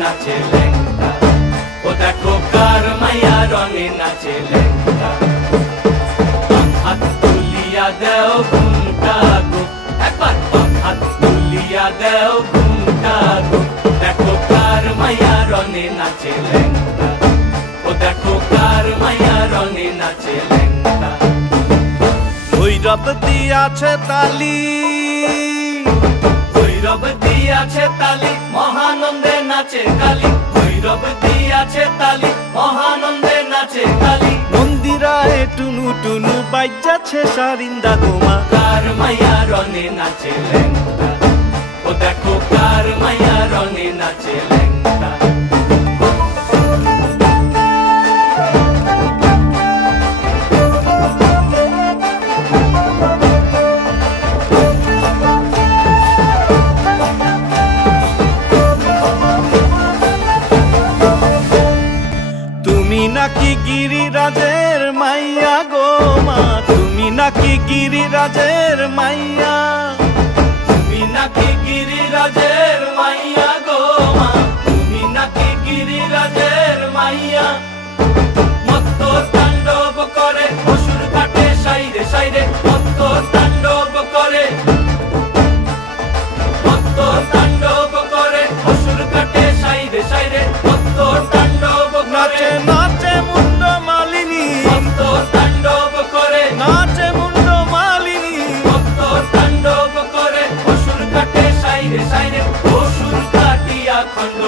নাচে লেঙ্গা, ও দেখো কার মাইয়া রঙে নাচে লেঙ্গা। হাত তুলিয়া দেও ঘুমটা গো, একবার হাত তুলিয়া দেও ঘুমটা গো। দেখো কার মাইয়া রঙে নাচে লেঙ্গা, ও দেখো কার মাইয়া রঙে নাচে লেঙ্গা। ভৈরব দিয়াছে তালি, ভৈরব দিয়াছে তালি, মহানন্দে নাচে কালী। ভৈরব দিয়াছে তালি, মহানন্দে নাচে কালী। মন্দিরায় টুনু টুনু বাজ্যাছে সারিন্দা গোমা। কার মাইয়া রঙে নাচে লেঙ্গা, ও দেখো কার মাইয়া রঙে নাচে লেঙ্গা। তুমি নাকি গিরিরাজের মাইয়া গো মা, তুমি নাকি গিরিরাজের মাইয়া। তুমি নাকি গিরিরাজের মাইয়া গো মা, তুমি নাকি গিরিরাজের মাইয়া। মত্ত তাণ্ডব করে অসুর কাটে সাইরে সাইরে, মত্ত তাণ্ডব করে, মত্ত তাণ্ডব করে অসুর কাটে সাইরে সাইরে, মত্ত তাণ্ডব করে। নাচে নাচে মুন্ড মালিনী, মত্ত তাণ্ডব করে, নাচে মুন্ড মালিনী। মত্ত তাণ্ডব করে অসুর কাটে সাইরে সাইরে, অসুর কাটিয়া খণ্ড